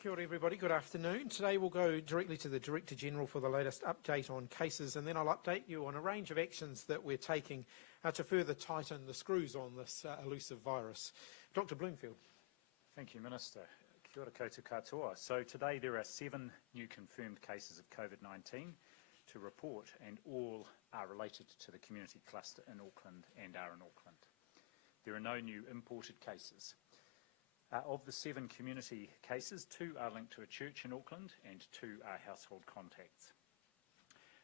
Kia ora everybody, good afternoon. Today we'll go directly to the Director General for the latest update on cases, and then I'll update you on a range of actions that we're taking to further tighten the screws on this elusive virus. Dr. Bloomfield. Thank you, Minister. Kia ora koutou katoa. So today there are 7 new confirmed cases of COVID-19 to report, and all are related to the community cluster in Auckland and are in Auckland. There are no new imported cases. Of the 7 community cases, 2 are linked to a church in Auckland and 2 are household contacts.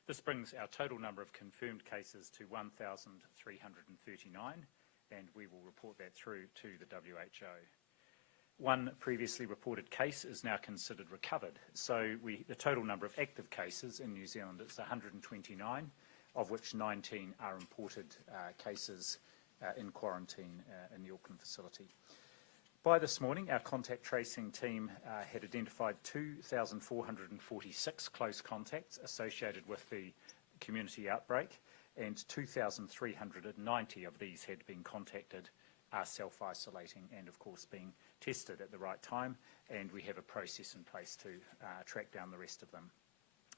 This brings our total number of confirmed cases to 1,339, and we will report that through to the WHO. One previously reported case is now considered recovered, so the total number of active cases in New Zealand is 129, of which 19 are imported cases in quarantine in the Auckland facility. By this morning, our contact tracing team had identified 2,446 close contacts associated with the community outbreak, and 2,390 of these had been contacted, are self-isolating and, of course, being tested at the right time, and we have a process in place to track down the rest of them.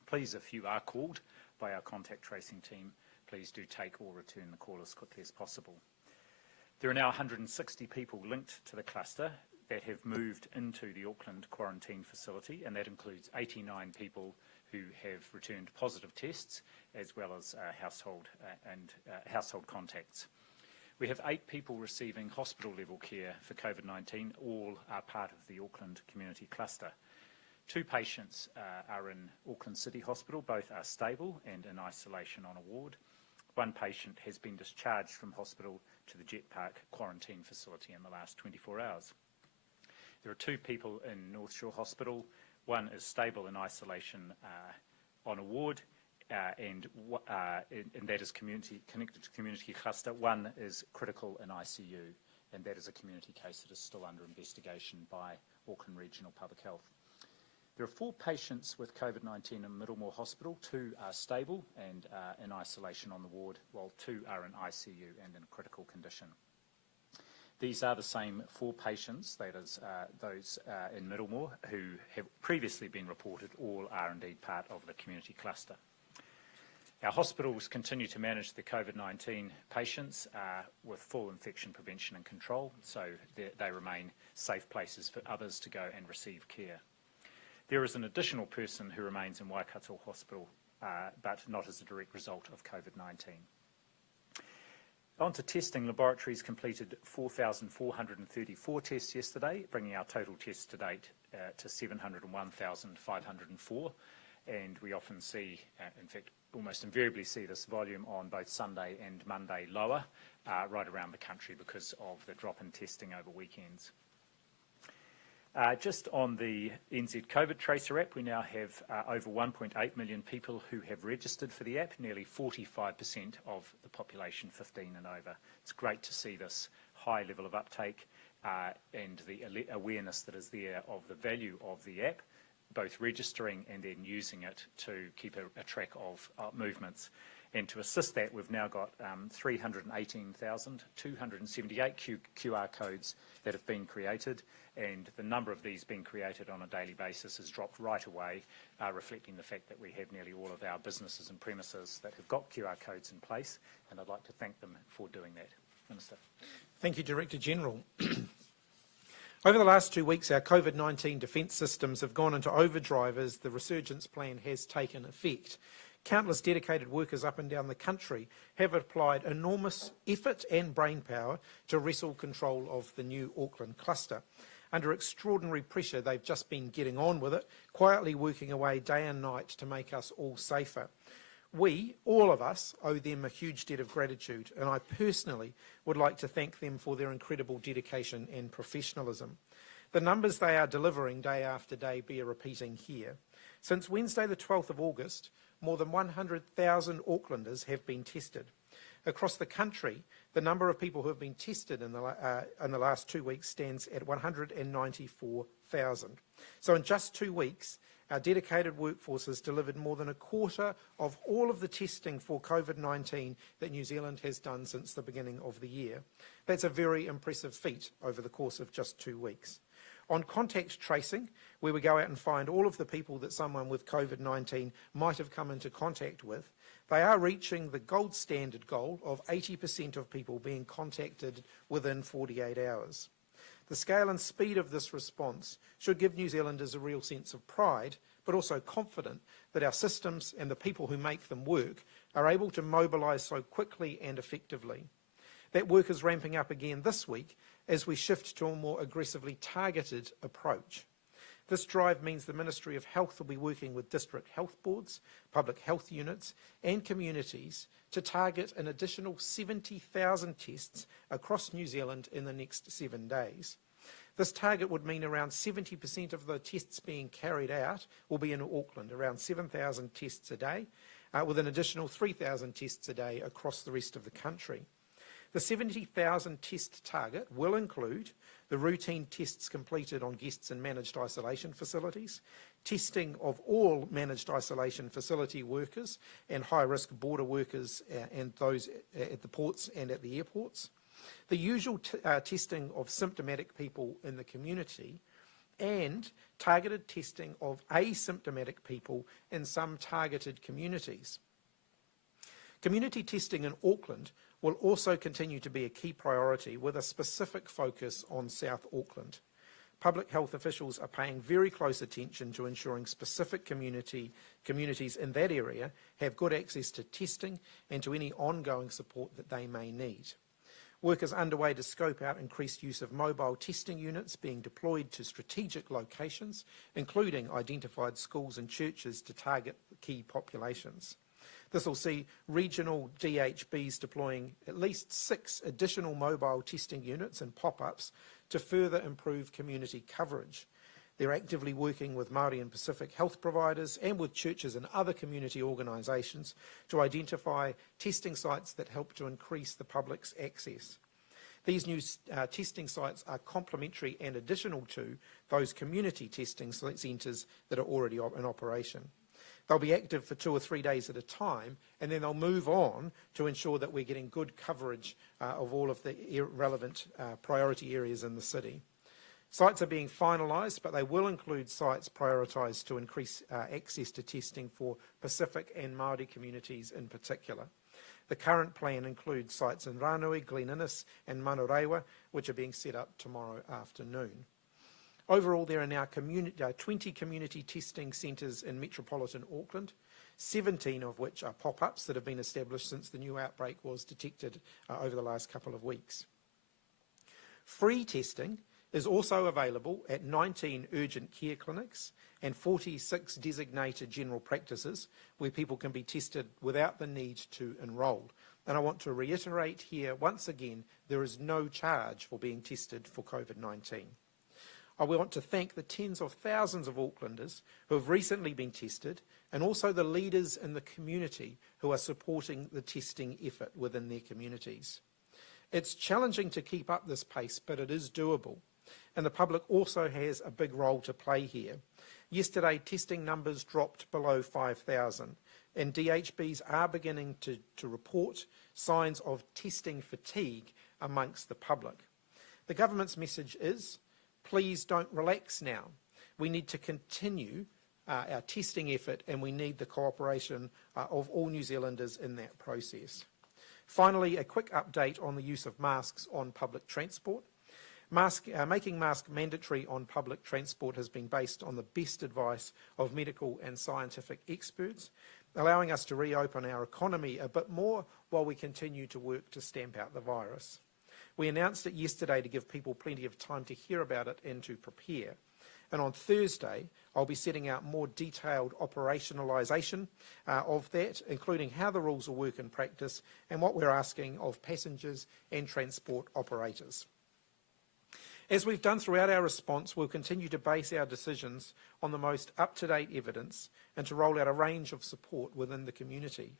Please, if you are called by our contact tracing team, please do take or return the call as quickly as possible. There are now 160 people linked to the cluster that have moved into the Auckland quarantine facility, and that includes 89 people who have returned positive tests, as well as household contacts. We have 8 people receiving hospital-level care for COVID-19, all are part of the Auckland community cluster. 2 patients are in Auckland City Hospital, both are stable and in isolation on a ward. 1 patient has been discharged from hospital to the Jet Park quarantine facility in the last 24 hours. There are 2 people in North Shore Hospital. 1 is stable in isolation on a ward, and that is connected to community cluster. 1 is critical in ICU, and that is a community case that is still under investigation by Auckland Regional Public Health. There are 4 patients with COVID-19 in Middlemore Hospital. 2 are stable and in isolation on the ward, while 2 are in ICU and in critical condition. These are the same 4 patients, that is those in Middlemore, who have previously been reported. All are indeed part of the community cluster. Our hospitals continue to manage the COVID-19 patients with full infection prevention and control, so they remain safe places for others to go and receive care. There is an additional person who remains in Waikato Hospital, but not as a direct result of COVID-19. On to testing, laboratories completed 4,434 tests yesterday, bringing our total tests to date to 701,504. And we often see, in fact, almost invariably see this volume on both Sunday and Monday lower right around the country because of the drop in testing over weekends. Just on the NZ COVID Tracer app, we now have over 1.8 million people who have registered for the app, nearly 45% of the population 15 and over. It's great to see this high level of uptake and the awareness that is there of the value of the app, both registering and then using it to keep a track of movements. And to assist that, we've now got 318,278 QR codes that have been created, and the number of these being created on a daily basis has dropped right away, reflecting the fact that we have nearly all of our businesses and premises that have got QR codes in place, and I'd like to thank them for doing that. Minister. Thank you, Director General. Over the last 2 weeks, our COVID-19 defence systems have gone into overdrive as the resurgence plan has taken effect. Countless dedicated workers up and down the country have applied enormous effort and brainpower to wrestle control of the new Auckland cluster. Under extraordinary pressure, they've just been getting on with it, quietly working away day and night to make us all safer. We, all of us, owe them a huge debt of gratitude, and I personally would like to thank them for their incredible dedication and professionalism. The numbers they are delivering day after day bear repeating here. Since Wednesday the 12th of August, more than 100,000 Aucklanders have been tested. Across the country, the number of people who have been tested in the last 2 weeks stands at 194,000. So in just 2 weeks, our dedicated workforce has delivered more than a quarter of all of the testing for COVID-19 that New Zealand has done since the beginning of the year. That's a very impressive feat over the course of just 2 weeks. On contact tracing, where we go out and find all of the people that someone with COVID-19 might have come into contact with, they are reaching the gold standard goal of 80% of people being contacted within 48 hours. The scale and speed of this response should give New Zealanders a real sense of pride, but also confident that our systems and the people who make them work are able to mobilise so quickly and effectively. That work is ramping up again this week as we shift to a more aggressively targeted approach. This drive means the Ministry of Health will be working with district health boards, public health units and communities to target an additional 70,000 tests across New Zealand in the next 7 days. This target would mean around 70% of the tests being carried out will be in Auckland, around 7,000 tests a day, with an additional 3,000 tests a day across the rest of the country. The 70,000 test target will include the routine tests completed on guests in managed isolation facilities, testing of all managed isolation facility workers and high-risk border workers and those at the ports and at the airports, the usual testing of symptomatic people in the community, and targeted testing of asymptomatic people in some targeted communities. Community testing in Auckland will also continue to be a key priority with a specific focus on South Auckland. Public health officials are paying very close attention to ensuring specific communities in that area have good access to testing and to any ongoing support that they may need. Work is underway to scope out increased use of mobile testing units being deployed to strategic locations, including identified schools and churches to target key populations. This will see regional DHBs deploying at least 6 additional mobile testing units and pop-ups to further improve community coverage. They're actively working with Māori and Pacific health providers and with churches and other community organisations to identify testing sites that help to increase the public's access. These new testing sites are complementary and additional to those community testing centres that are already in operation. They'll be active for 2 or 3 days at a time, and then they'll move on to ensure that we're getting good coverage of all of the relevant priority areas in the city. Sites are being finalised, but they will include sites prioritised to increase access to testing for Pacific and Māori communities in particular. The current plan includes sites in Ranui, Glen Innes and Manurewa, which are being set up tomorrow afternoon. Overall, there are now 20 community testing centres in metropolitan Auckland, 17 of which are pop-ups that have been established since the new outbreak was detected over the last couple of weeks. Free testing is also available at 19 urgent care clinics and 46 designated general practices where people can be tested without the need to enrol. And I want to reiterate here once again, there is no charge for being tested for COVID-19. I want to thank the tens of thousands of Aucklanders who have recently been tested and also the leaders in the community who are supporting the testing effort within their communities. It's challenging to keep up this pace, but it is doable. And the public also has a big role to play here. Yesterday, testing numbers dropped below 5,000, and DHBs are beginning to report signs of testing fatigue amongst the public. The government's message is, please don't relax now. We need to continue our testing effort, and we need the cooperation of all New Zealanders in that process. Finally, a quick update on the use of masks on public transport. Making masks mandatory on public transport has been based on the best advice of medical and scientific experts, allowing us to reopen our economy a bit more while we continue to work to stamp out the virus. We announced it yesterday to give people plenty of time to hear about it and to prepare. And on Thursday, I'll be setting out more detailed operationalisation of that, including how the rules will work in practice and what we're asking of passengers and transport operators. As we've done throughout our response, we'll continue to base our decisions on the most up-to-date evidence and to roll out a range of support within the community.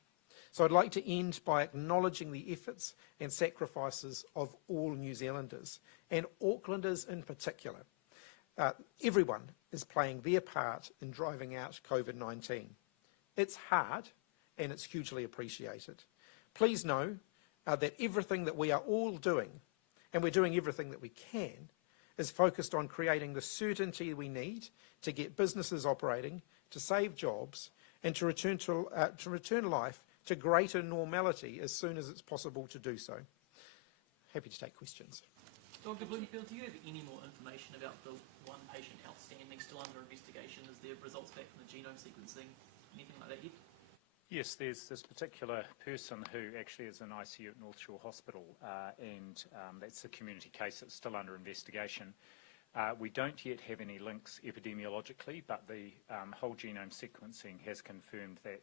So I'd like to end by acknowledging the efforts and sacrifices of all New Zealanders, and Aucklanders in particular. Everyone is playing their part in driving out COVID-19. It's hard, and it's hugely appreciated. Please know that everything that we are all doing, and we're doing everything that we can, is focused on creating the certainty we need to get businesses operating, to save jobs, and to return life to greater normality as soon as it's possible to do so. Happy to take questions. Dr. Bloomfield, do you have any more information about the one patient outstanding still under investigation? Is there results back from the genome sequencing? Anything like that yet? Yes, there's this particular person who actually is in ICU at North Shore Hospital, and that's the community case that's still under investigation. We don't yet have any links epidemiologically, but the whole genome sequencing has confirmed that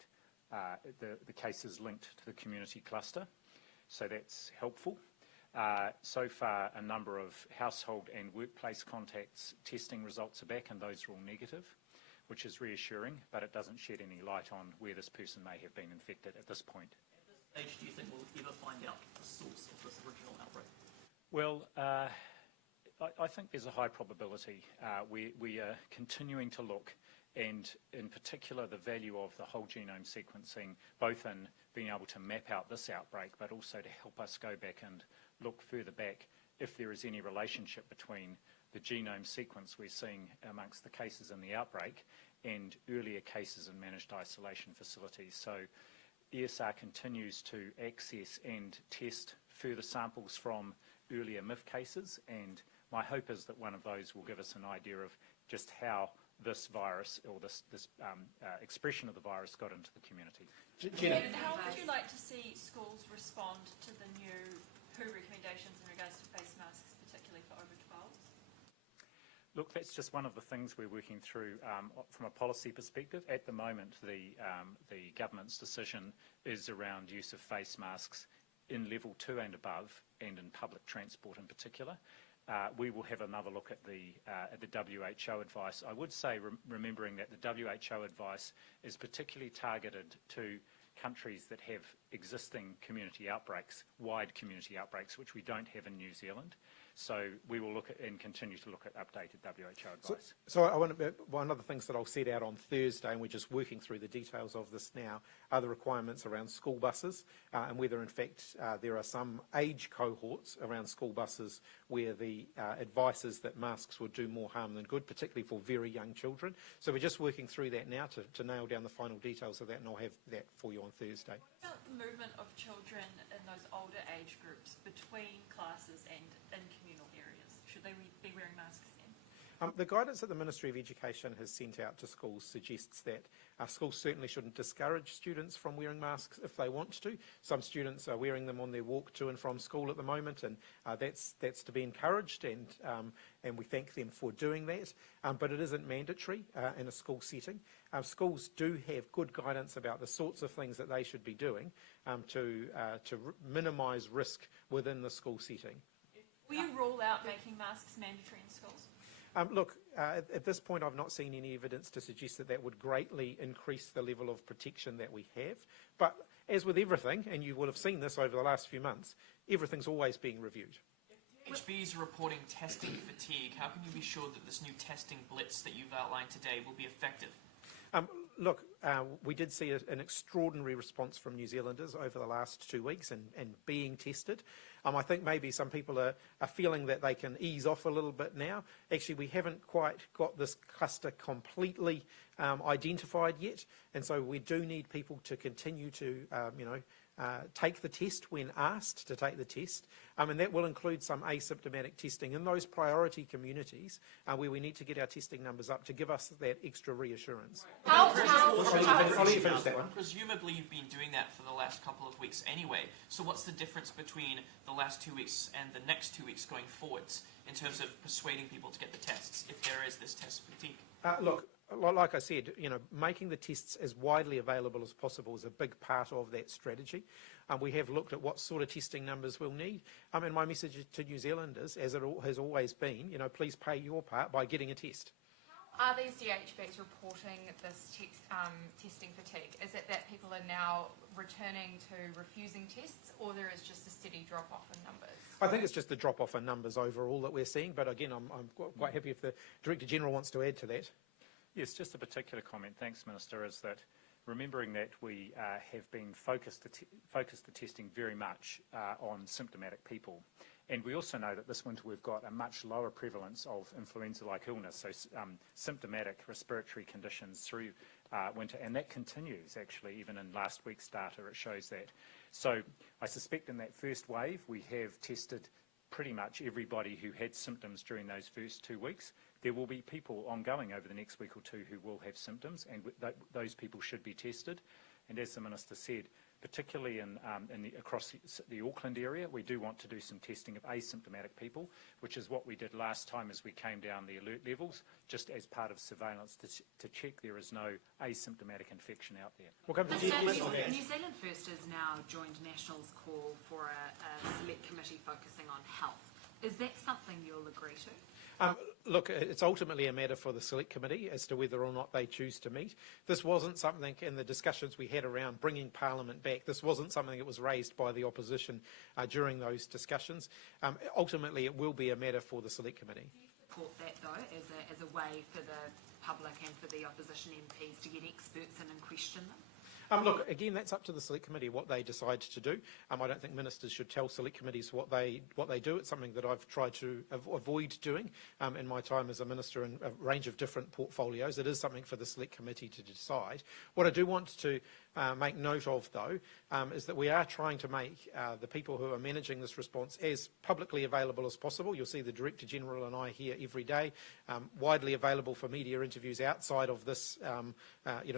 the case is linked to the community cluster, so that's helpful. So far, a number of household and workplace contacts testing results are back, and those are all negative, which is reassuring, but it doesn't shed any light on where this person may have been infected at this point. At this stage, do you think we'll ever find out the source of this original outbreak? Well, I think there's a high probability. We are continuing to look, and in particular the value of the whole genome sequencing, both in being able to map out this outbreak, but also to help us go back and look further back if there is any relationship between the genome sequence we're seeing amongst the cases in the outbreak and earlier cases in managed isolation facilities. So ESR continues to access and test further samples from earlier MIF cases, and my hope is that one of those will give us an idea of just how this virus or this expression of the virus got into the community. David, how would you like to see schools respond to the new WHO recommendations in regards to face masks, particularly for over 12s? Look, that's just one of the things we're working through from a policy perspective. At the moment, the government's decision is around use of face masks in level 2 and above, and in public transport in particular. We will have another look at the WHO advice. I would say, remembering that the WHO advice is particularly targeted to countries that have existing community outbreaks, wide community outbreaks, which we don't have in New Zealand. So we will look at and continue to look at updated WHO advice. So one of the things that I'll set out on Thursday, and we're just working through the details of this now, are the requirements around school buses, and whether in fact there are some age cohorts around school buses where the advice is that masks would do more harm than good, particularly for very young children. So we're just working through that now to nail down the final details of that, and I'll have that for you on Thursday. What about the movement of children in those older age groups between classes and in communal areas? Should they be wearing masks then? The guidance that the Ministry of Education has sent out to schools suggests that schools certainly shouldn't discourage students from wearing masks if they want to. Some students are wearing them on their walk to and from school at the moment, and that's to be encouraged, and we thank them for doing that. But it isn't mandatory in a school setting. Schools do have good guidance about the sorts of things that they should be doing to minimise risk within the school setting. Will you rule out making masks mandatory in schools? Look, at this point I've not seen any evidence to suggest that that would greatly increase the level of protection that we have. But as with everything, and you will have seen this over the last few months, everything's always being reviewed. If DHB is reporting testing fatigue, how can you be sure that this new testing blitz that you've outlined today will be effective? Look, we did see an extraordinary response from New Zealanders over the last 2 weeks and being tested. I think maybe some people are feeling that they can ease off a little bit now. Actually, we haven't quite got this cluster completely identified yet, and so we do need people to continue to, take the test when asked to take the test, and that will include some asymptomatic testing in those priority communities where we need to get our testing numbers up to give us that extra reassurance. How I'll let you finish that one. Presumably you've been doing that for the last couple of weeks anyway, so what's the difference between the last 2 weeks and the next 2 weeks going forwards in terms of persuading people to get the tests, if there is this test fatigue? Look, like I said, making the tests as widely available as possible is a big part of that strategy. We have looked at what sort of testing numbers we'll need. And my message to New Zealanders, as it has always been, please pay your part by getting a test. Are these DHBs reporting this testing fatigue? Is it that people are now returning to refusing tests, or there is just a steady drop-off in numbers? I think it's just the drop-off in numbers overall that we're seeing, but again, I'm quite happy if the Director-General wants to add to that. Yes, just a particular comment, thanks Minister, is that remembering that we have been focused the testing very much on symptomatic people, And we also know that this winter we've got a much lower prevalence of influenza-like illness, so symptomatic respiratory conditions through winter, and that continues actually even in last week's data. It shows that. So I suspect in that first wave we have tested pretty much everybody who had symptoms during those first 2 weeks. There will be people ongoing over the next week or two who will have symptoms, and those people should be tested. And as the Minister said, particularly across the Auckland area, we do want to do some testing of asymptomatic people, which is what we did last time as we came down the alert levels, just as part of surveillance to check there is no asymptomatic infection out there. We'll come to New Zealand First has now joined National's call for a select committee focusing on health. Is that something you'll agree to? Look, it's ultimately a matter for the Select Committee as to whether or not they choose to meet. This wasn't something in the discussions we had around bringing Parliament back. This wasn't something that was raised by the opposition during those discussions. Ultimately, it will be a matter for the Select Committee. Do you support that, though, as a way for the public and for the opposition MPs to get experts in and question them? Look, again, that's up to the Select Committee what they decide to do. I don't think ministers should tell Select Committees what they do. It's something that I've tried to avoid doing in my time as a minister in a range of different portfolios. It is something for the Select Committee to decide. What I do want to make note of, though, is that we are trying to make the people who are managing this response as publicly available as possible. You'll see the Director General and I here every day, widely available for media interviews outside of this,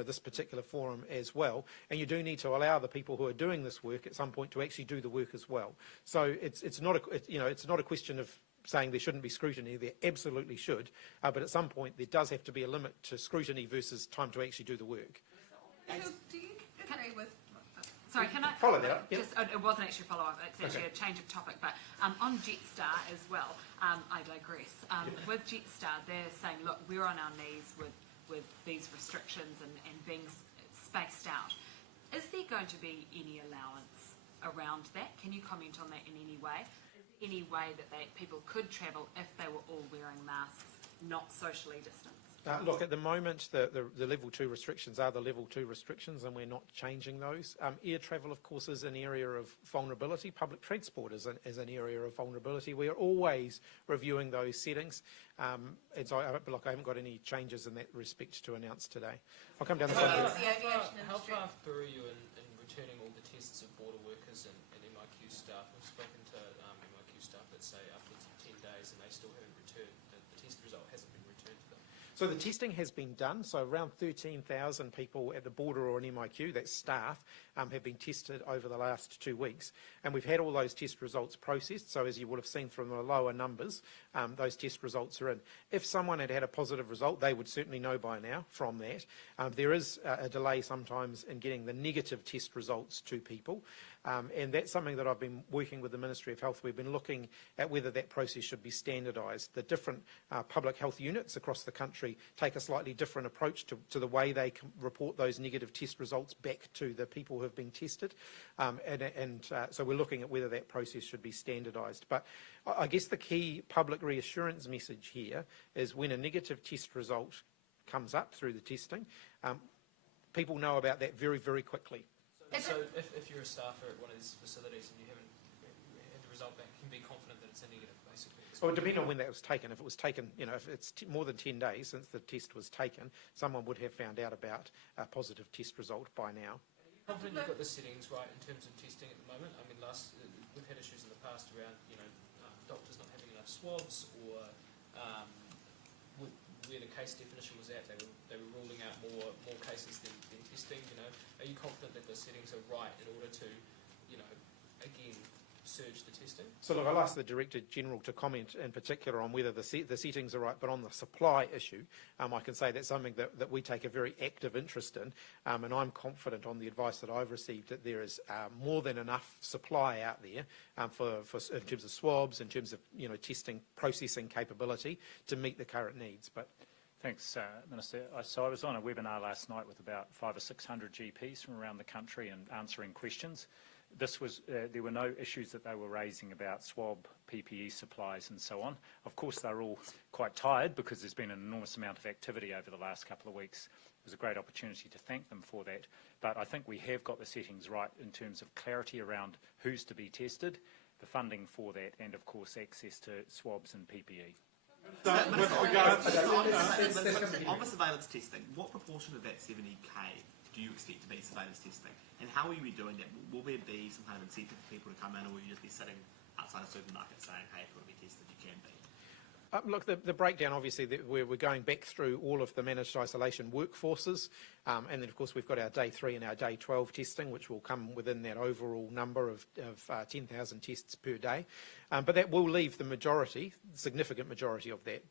this particular forum as well. And you do need to allow the people who are doing this work at some point to actually do the work as well. So it's not a question of saying there shouldn't be scrutiny. There absolutely should, but at some point there does have to be a limit to scrutiny versus time to actually do the work. Do you agree with? Sorry, can I follow that up? Just, it wasn't actually a follow-up. It's actually a change of topic. But on Jetstar as well, I digress. With Jetstar, they're saying, look, we're on our knees with these restrictions and being spaced out. Is there going to be any allowance around that? Can you comment on that in any way? Is there any way that people could travel if they were all wearing masks, not socially distanced? Look, at the moment, the level 2 restrictions are the level 2 restrictions, and we're not changing those. Air travel, of course, is an area of vulnerability. Public transport is an area of vulnerability. We are always reviewing those settings. And so, look, I haven't got any changes in that respect to announce today. I'll come down the front. How far through are you in returning all the tests of border workers and MIQ staff? I've spoken to MIQ staff that say after 10 days and they still haven't returned, the test result hasn't been returned to them. So the testing has been done. So around 13,000 people at the border or in MIQ, that's staff, have been tested over the last 2 weeks. And we've had all those test results processed. So as you would have seen from the lower numbers, those test results are in. If someone had a positive result, they would certainly know by now from that. There is a delay sometimes in getting the negative test results to people. And that's something that I've been working with the Ministry of Health. We've been looking at whether that process should be standardised. The different public health units across the country take a slightly different approach to the way they can report those negative test results back to the people who have been tested. So we're looking at whether that process should be standardised. But I guess the key public reassurance message here is when a negative test result comes up through the testing, people know about that very, very quickly. So if you're a staffer at one of these facilities and you haven't had the result back, you can be confident that it's a negative, basically. Well, it depends on when that was taken. If it was taken, if it's more than 10 days since the test was taken, someone would have found out about a positive test result by now. Are you confident you've got the settings right in terms of testing at the moment? I mean, we've had issues in the past around, doctors not having enough swabs or where the case definition was at, they were ruling out more cases than testing. Are you confident that the settings are right in order to, again, surge the testing? So look, I'll ask the Director General to comment in particular on whether the settings are right, but on the supply issue, I can say that's something that we take a very active interest in, and I'm confident on the advice that I've received that there is more than enough supply out there in terms of swabs, in terms of testing, processing capability to meet the current needs. But thanks, Minister. So I was on a webinar last night with about 500 or 600 GPs from around the country and answering questions. There were no issues that they were raising about swab, PPE supplies and so on. Of course, they're all quite tired because there's been an enormous amount of activity over the last couple of weeks. It was a great opportunity to thank them for that. But I think we have got the settings right in terms of clarity around who's to be tested the funding for that, and of course access to swabs and PPE. With regards on the surveillance testing, what proportion of that 70k do you expect to be surveillance testing? And how will you be doing that? Will there be some kind of incentive for people to come in, or will you just be sitting outside a supermarket saying, hey, if you want to be tested, you can be? Look, the breakdown, obviously, we're going back through all of the managed isolation workforces, and then, of course, we've got our day 3 and our day 12 testing, which will come within that overall number of 10,000 tests per day. But that will leave the significant majority of that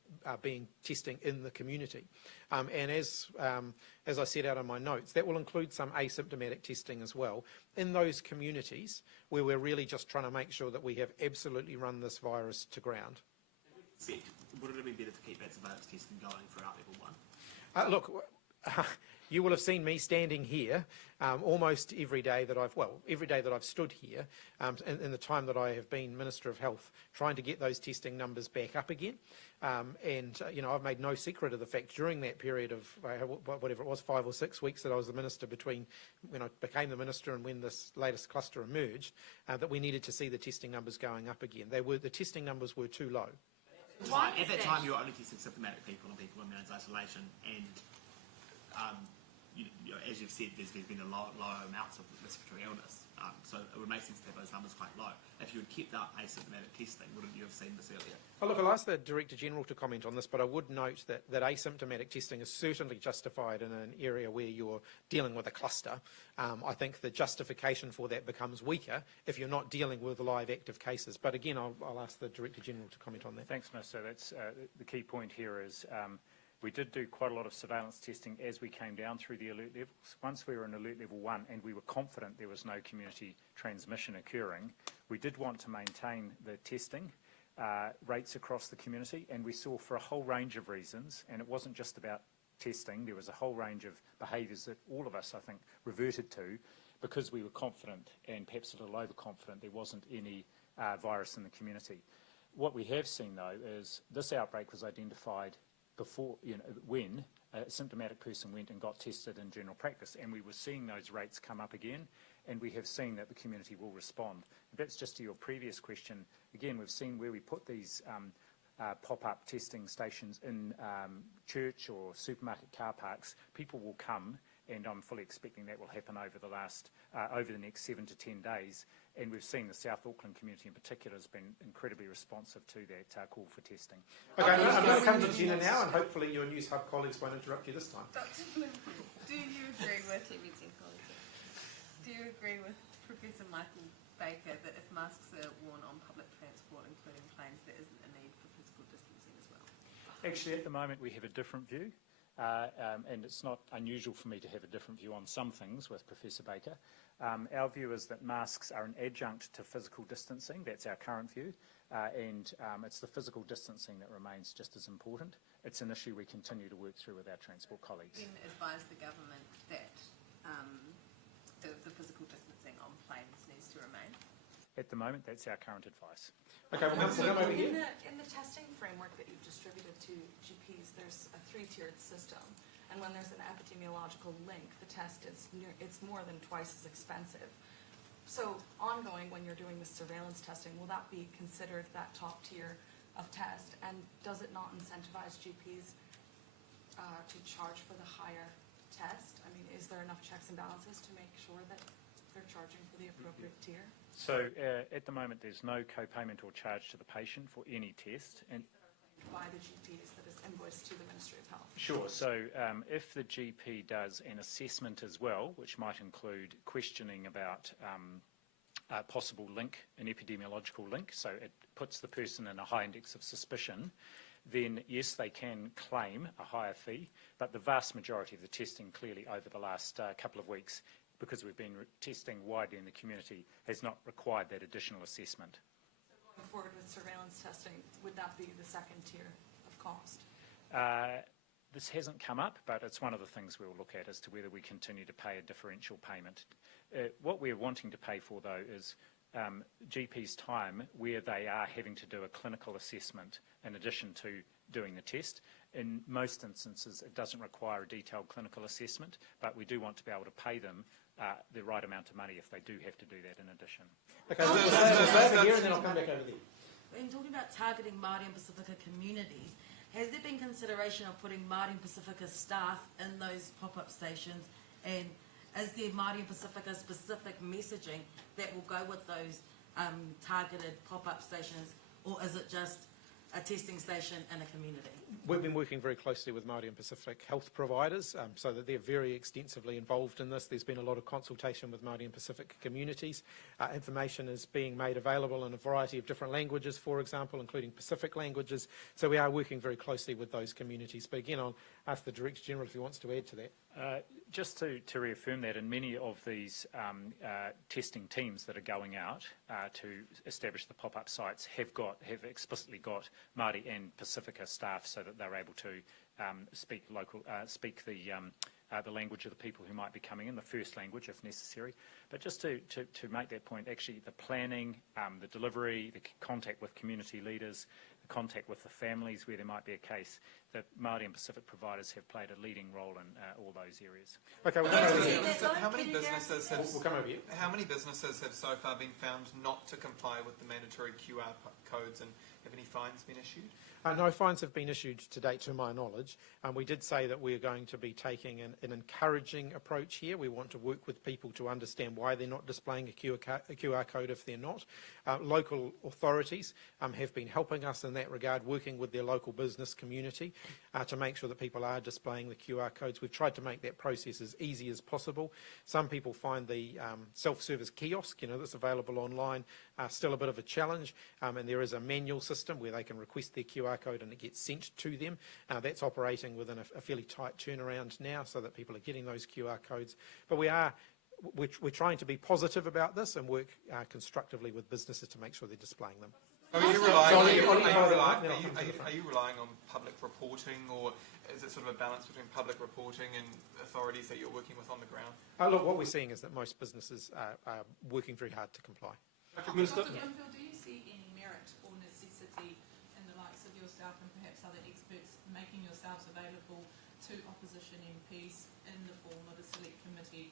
being testing in the community. And as I set out in my notes, that will include some asymptomatic testing as well in those communities where we're really just trying to make sure that we have absolutely run this virus to ground. Would it have been better to keep that surveillance testing going throughout level 1? Look, you will have seen me standing here almost every day that I've stood here in the time that I have been Minister of Health, trying to get those testing numbers back up again. I've made no secret of the fact during that period of whatever it was, 5 or 6 weeks that I was the Minister between when I became the Minister and when this latest cluster emerged, that we needed to see the testing numbers going up again. The testing numbers were too low. At that time, you were only testing symptomatic people and people in managed isolation, and as you've said, there's been a low amounts of respiratory illness, so it would make sense to have those numbers quite low. If you had kept up asymptomatic testing, wouldn't you have seen this earlier? Oh, look, I'll ask the Director General to comment on this, but I would note that asymptomatic testing is certainly justified in an area where you're dealing with a cluster. I think the justification for that becomes weaker if you're not dealing with live active cases. But again, I'll ask the Director General to comment on that. Thanks, Minister. That's the key point here is we did do quite a lot of surveillance testing as we came down through the alert levels. Once we were in alert level 1 and we were confident there was no community transmission occurring, we did want to maintain the testing rates across the community, and we saw for a whole range of reasons, and it wasn't just about testing, there was a whole range of behaviours that all of us, I think, reverted to because we were confident and perhaps a little overconfident there wasn't any virus in the community. What we have seen, though, is this outbreak was identified before, when a symptomatic person went and got tested in general practice, and we were seeing those rates come up again, and we have seen that the community will respond. And that's just to your previous question. Again, we've seen where we put these pop-up testing stations in church or supermarket car parks, people will come, and I'm fully expecting that will happen over the next 7 to 10 days. And we've seen the South Auckland community in particular has been incredibly responsive to that call for testing. Okay, I'm going to come to Gina now, and hopefully your News Hub colleagues won't interrupt you this time. Do you agree with Professor Michael Baker that if masks are worn on public transport, including planes, there isn't a need for physical distancing as well? Actually, at the moment, we have a different view. And it's not unusual for me to have a different view on some things with Professor Baker. Our view is that masks are an adjunct to physical distancing. That's our current view. And it's the physical distancing that remains just as important. It's an issue we continue to work through with our transport colleagues. Then advise the government that the physical distancing on planes needs to remain? At the moment, that's our current advice. Okay, we'll come over here. In the testing framework that you've distributed to GPs, there's a 3-tiered system. And when there's an epidemiological link, the test is it's more than twice as expensive. So ongoing, when you're doing the surveillance testing, will that be considered that top tier of test? And does it not incentivize GPs to charge for the higher test? I mean, is there enough checks and balances to make sure that they're charging for the appropriate tier? So at the moment, there's no co-payment or charge to the patient for any test. And by the GPs that is invoiced to the Ministry of Health. Sure. So if the GP does an assessment as well, which might include questioning about a possible link, an epidemiological link, so it puts the person in a high index of suspicion, then yes, they can claim a higher fee, but the vast majority of the testing clearly over the last couple of weeks, because we've been testing widely in the community, has not required that additional assessment. So going forward with surveillance testing, would that be the second tier of cost? This hasn't come up, but it's one of the things we'll look at as to whether we continue to pay a differential payment. What we're wanting to pay for, though, is GPs' time where they are having to do a clinical assessment in addition to doing the test. In most instances, it doesn't require a detailed clinical assessment, but we do want to be able to pay them the right amount of money if they do have to do that in addition. Okay, so over here and then I'll come back over there. When talking about targeting Māori and Pacifica communities, has there been consideration of putting Māori and Pacifica staff in those pop-up stations, and is there Māori and Pacifica specific messaging that will go with those targeted pop-up stations, or is it just a testing station in a community? We've been working very closely with Māori and Pacific health providers so that they're very extensively involved in this. There's been a lot of consultation with Māori and Pacific communities. Information is being made available in a variety of different languages, for example, including Pacific languages. So we are working very closely with those communities. But again, I'll ask the Director General if he wants to add to that. Just to reaffirm that, in many of these testing teams that are going out to establish the pop-up sites have explicitly got Māori and Pacifica staff so that they're able to speak the language of the people who might be coming in, the first language if necessary. But just to make that point, actually the planning, the delivery, the contact with community leaders, the contact with the families where there might be a case, that Māori and Pacific providers have played a leading role in all those areas. Okay, we'll come over here. How many businesses have We'll come over here. How many businesses have so far been found not to comply with the mandatory QR codes, and have any fines been issued? No fines have been issued to date, to my knowledge. We did say that we're going to be taking an encouraging approach here. We want to work with people to understand why they're not displaying a QR code if they're not. Local authorities have been helping us in that regard, working with their local business community to make sure that people are displaying the QR codes. We've tried to make that process as easy as possible. Some people find the self-service kiosk, that's available online, still a bit of a challenge, and there is a manual system where they can request their QR code and it gets sent to them. That's operating within a fairly tight turnaround now so that people are getting those QR codes. But we're trying to be positive about this and work constructively with businesses to make sure they're displaying them. Are you relying on public reporting, or is it sort of a balance between public reporting and authorities that you're working with on the ground? Look, what we're seeing is that most businesses are working very hard to comply. Minister, do you see any merit or necessity in the likes of yourself and perhaps other experts making yourselves available to opposition MPs in the form of a select committee,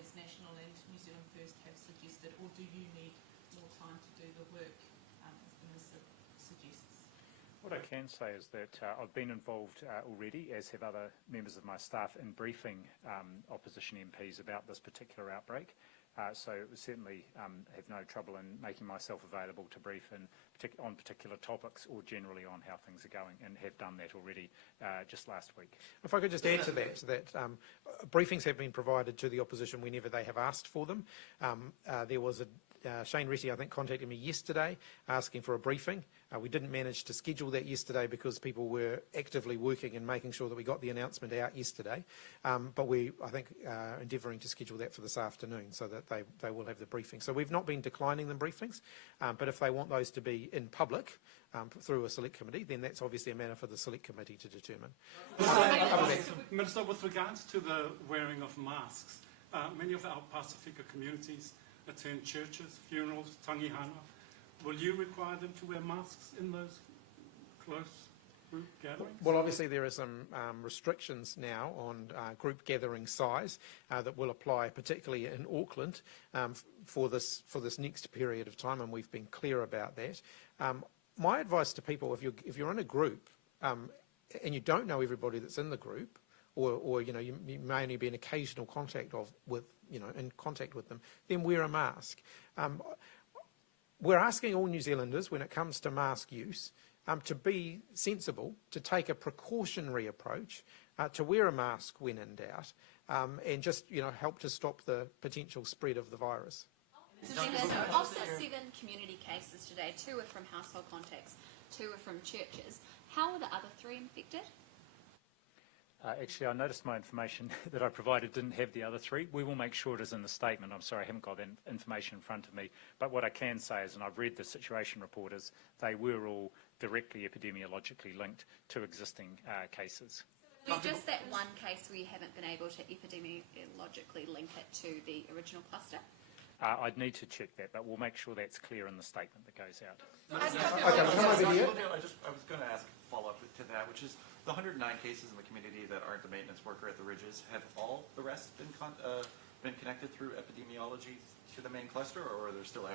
as National and New Zealand First have suggested, or do you need more time to do the work, as the Minister suggests? What I can say is that I've been involved already, as have other members of my staff, in briefing opposition MPs about this particular outbreak. So certainly have no trouble in making myself available to brief on particular topics or generally on how things are going, and have done that already just last week. If I could just add to that briefings have been provided to the opposition whenever they have asked for them. There was Shane Retty, I think, contacted me yesterday asking for a briefing. We didn't manage to schedule that yesterday because people were actively working and making sure that we got the announcement out yesterday. But we, I think, are endeavouring to schedule that for this afternoon so that they will have the briefing. So we've not been declining them briefings, but if they want those to be in public through a select committee, then that's obviously a matter for the select committee to determine. Minister, with regards to the wearing of masks, many of our Pasifika communities attend churches, funerals, tangihanga. Will you require them to wear masks in those close group gatherings? Well, obviously there are some restrictions now on group gathering size that will apply, particularly in Auckland, for this next period of time, and we've been clear about that. My advice to people, if you're in a group and you don't know everybody that's in the group, or you may only be in occasional contact in contact with them, then wear a mask. We're asking all New Zealanders, when it comes to mask use, to be sensible, to take a precautionary approach, to wear a mask when in doubt, and just help to stop the potential spread of the virus. Of the 7 community cases today, 2 are from household contacts, 2 are from churches. How are the other 3 infected? Actually, I noticed my information that I provided didn't have the other 3. We will make sure it is in the statement. I'm sorry, I haven't got that information in front of me. But what I can say is, and I've read the situation report, is they were all directly epidemiologically linked to existing cases. So just that one case where you haven't been able to epidemiologically link it to the original cluster? I'd need to check that, but we'll make sure that's clear in the statement that goes out. I was going to ask a follow-up to that, which is the 109 cases in the community that aren't the maintenance worker at the ridges, have all the rest been connected through epidemiology to the main cluster, or are there still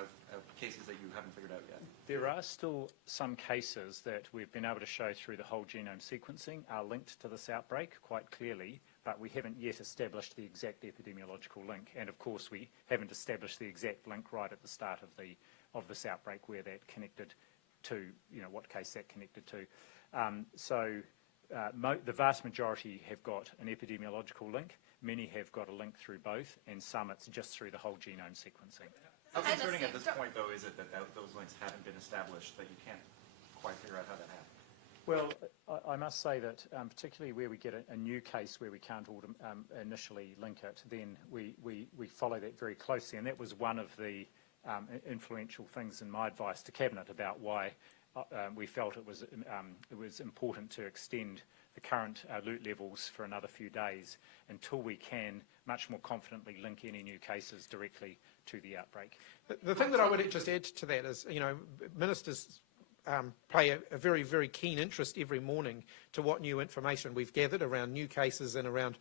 cases that you haven't figured out yet? There are still some cases that we've been able to show through the whole genome sequencing are linked to this outbreak quite clearly, but we haven't yet established the exact epidemiological link. And of course, we haven't established the exact link right at the start of this outbreak where that connected to, what case that connected to. The vast majority have got an epidemiological link. Many have got a link through both, and some it's just through the whole genome sequencing. How concerning at this point, though, is it that those links haven't been established, that you can't quite figure out how that happened? Well, I must say that particularly where we get a new case where we can't initially link it, then we follow that very closely, and that was one of the influential things in my advice to Cabinet about why we felt it was important to extend the current alert levels for another few days until we can much more confidently link any new cases directly to the outbreak. The thing that I would just add to that is, ministers pay a very, very keen interest every morning to what new information we've gathered around new cases and around,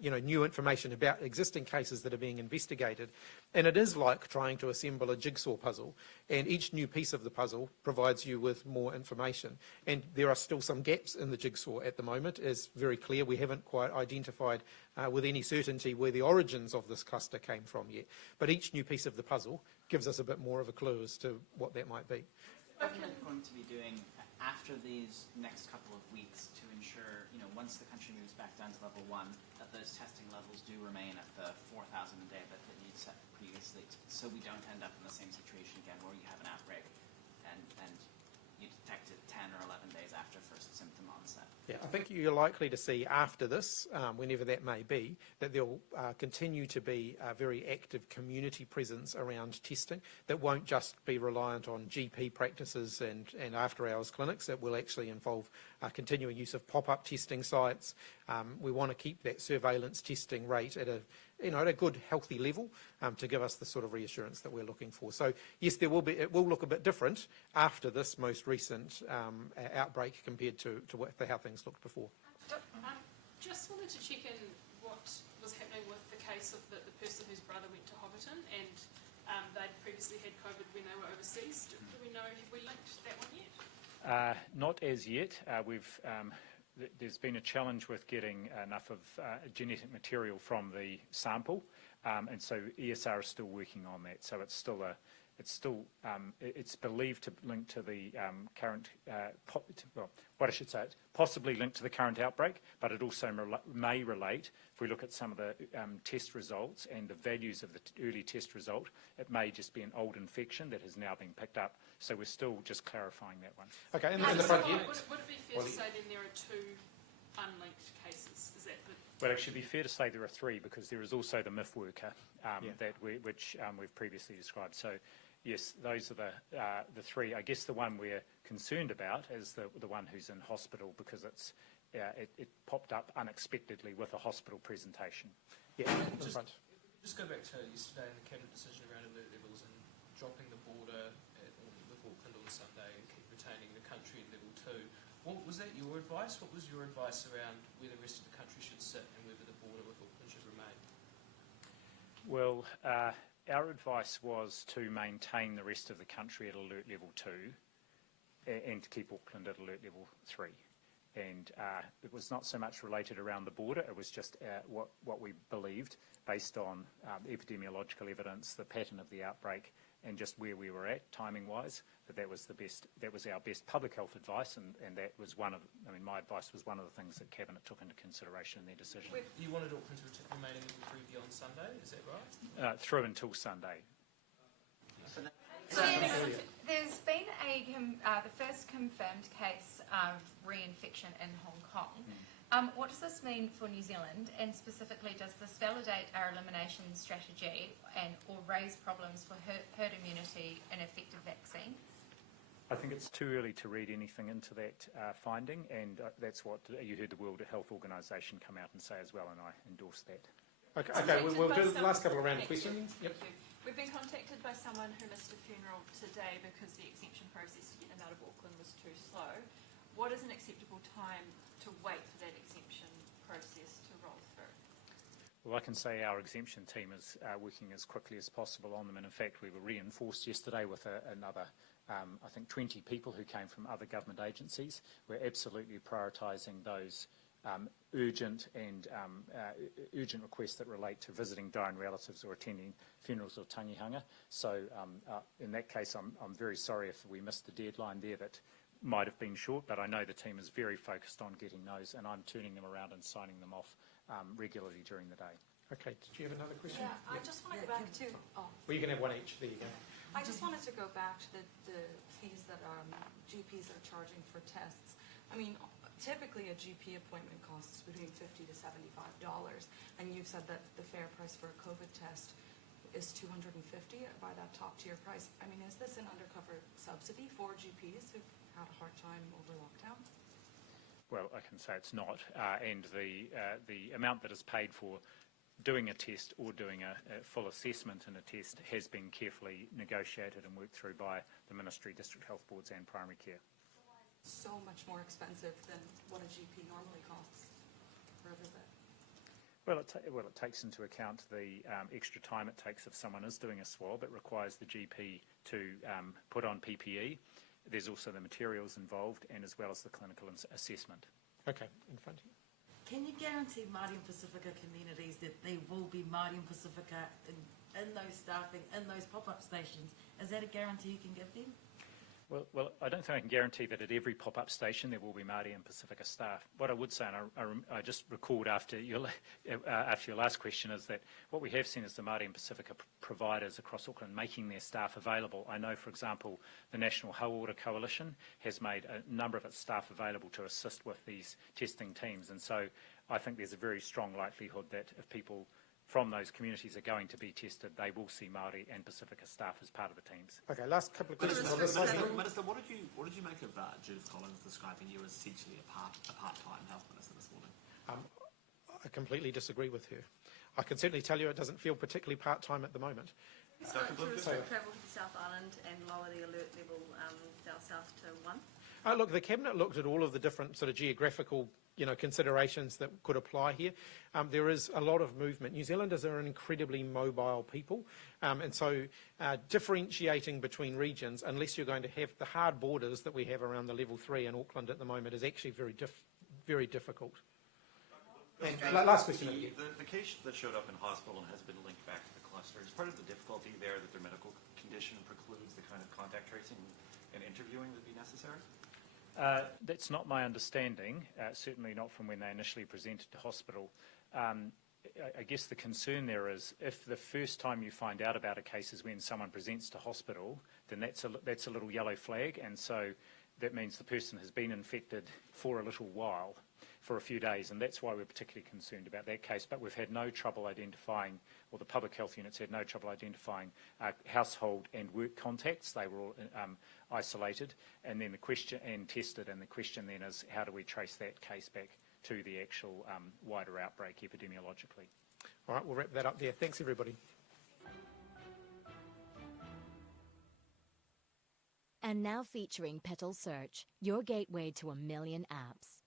new information about existing cases that are being investigated. And it is like trying to assemble a jigsaw puzzle, and each new piece of the puzzle provides you with more information. And there are still some gaps in the jigsaw at the moment. It's very clear we haven't quite identified with any certainty where the origins of this cluster came from yet. But each new piece of the puzzle gives us a bit more of a clue as to what that might be. What are you going to be doing after these next couple of weeks to ensure, once the country moves back down to level 1, that those testing levels do remain at the 4,000 a day that you'd set previously, so we don't end up in the same situation again where you have an outbreak and you detect it 10 or 11 days after first symptom onset? Yeah, I think you're likely to see after this, whenever that may be, that there will continue to be a very active community presence around testing that won't just be reliant on GP practices and after-hours clinics. It will actually involve continuing use of pop-up testing sites. We want to keep that surveillance testing rate at a good, healthy level to give us the sort of reassurance that we're looking for. So yes, it will look a bit different after this most recent outbreak compared to how things looked before. Just wanted to check in what was happening with the case of the person whose brother went to Hobbiton and they'd previously had COVID when they were overseas. Do we know, have we linked that one yet? Not as yet. There's been a challenge with getting enough of genetic material from the sample, and so ESR is still working on that. So it's believed to link to the current, it's possibly linked to the current outbreak, but it also may relate. If we look at some of the test results and the values of the early test result, it may just be an old infection that has now been picked up. So we're still just clarifying that one. Okay, in the front here. Would it be fair to say then there are 2 unlinked cases? Is that Well, it should be fair to say there are 3 because there is also the MIF worker which we've previously described. So yes, those are the 3. I guess the one we're concerned about is the one who's in hospital because it popped up unexpectedly with a hospital presentation. Yeah, just go back to yesterday and the Cabinet decision around alert levels and dropping the border with Auckland on Sunday and keep retaining the country at level 2. What was that your advice? What was your advice around where the rest of the country should sit and whether the border with Auckland should remain? Well, our advice was to maintain the rest of the country at alert level 2 and to keep Auckland at alert level 3. And it was not so much related around the border, it was just what we believed based on epidemiological evidence, the pattern of the outbreak, and just where we were at timing-wise, that was our best public health advice, and that was my advice was one of the things that Cabinet took into consideration in their decision. You wanted Auckland to remain in level 3 beyond Sunday, is that right? Through until Sunday. There's been the first confirmed case of reinfection in Hong Kong. What does this mean for New Zealand, and specifically does this validate our elimination strategy or raise problems for herd immunity and effective vaccines? I think it's too early to read anything into that finding, and that's what you heard the World Health Organization come out and say as well, and I endorse that. Okay, we'll do the last couple of round of questions. Yep. Thank you. We've been contacted by someone who missed a funeral today because the exemption process to get them out of Auckland was too slow. What is an acceptable time to wait for that exemption process to roll through? Well, I can say our exemption team is working as quickly as possible on them, and in fact we were reinforced yesterday with another, I think 20 people who came from other government agencies. We're absolutely prioritising those urgent requests that relate to visiting dying relatives or attending funerals or tangihanga. So in that case, I'm very sorry if we missed the deadline there. That might have been short, but I know the team is very focused on getting those, and I'm turning them around and signing them off regularly during the day. Okay, did you have another question? Yeah, I just want to go back to... Oh. Well, you can have one each. There you go. I just wanted to go back to the fees that GPs are charging for tests. I mean, typically a GP appointment costs between $50 to $75, and you've said that the fair price for a COVID test is $250 by that top tier price. I mean, is this an undercover subsidy for GPs who've had a hard time over lockdown? Well, I can say it's not, and the amount that is paid for doing a test or doing a full assessment in a test has been carefully negotiated and worked through by the Ministry, District Health Boards and Primary Care. So much more expensive than what a GP normally costs for a visit. Well, it takes into account the extra time it takes if someone is doing a swab. It requires the GP to put on PPE. There's also the materials involved, and as well as the clinical assessment. Okay, in front of you. Can you guarantee Māori and Pacifica communities that there will be Māori and Pacifica in those staffing, in those pop-up stations? Is that a guarantee you can give them? Well, I don't think I can guarantee that at every pop-up station there will be Māori and Pacifica staff. What I would say, and I just recalled after your last question, is that what we have seen is the Māori and Pacifica providers across Auckland making their staff available. I know, for example, the National Hauora Coalition has made a number of its staff available to assist with these testing teams, and so I think there's a very strong likelihood that if people from those communities are going to be tested, they will see Māori and Pacifica staff as part of the teams. Okay, last couple of questions. Minister, what did you make of Judith Collins describing you as essentially a part-time health minister this morning? I completely disagree with her. I can certainly tell you it doesn't feel particularly part-time at the moment. So to restrict travel to the South Island and lower the alert level down south to 1? Look, the Cabinet looked at all of the different sort of geographical considerations that could apply here. There is a lot of movement. New Zealanders are an incredibly mobile people, and so differentiating between regions, unless you're going to have the hard borders that we have around the level 3 in Auckland at the moment, is actually very difficult. And last question. The case that showed up in hospital and has been linked back to the cluster, is part of the difficulty there that their medical condition precludes the kind of contact tracing and interviewing that would be necessary? That's not my understanding, certainly not from when they initially presented to hospital. I guess the concern there is if the first time you find out about a case is when someone presents to hospital, then that's a little yellow flag, and so that means the person has been infected for a little while, for a few days, and that's why we're particularly concerned about that case. But we've had no trouble identifying, or the public health units had no trouble identifying household and work contacts. They were all isolated, and then the question and tested, and the question then is how do we trace that case back to the actual wider outbreak epidemiologically? All right, we'll wrap that up there. Thanks, everybody. And now featuring Petal Search, your gateway to a million apps.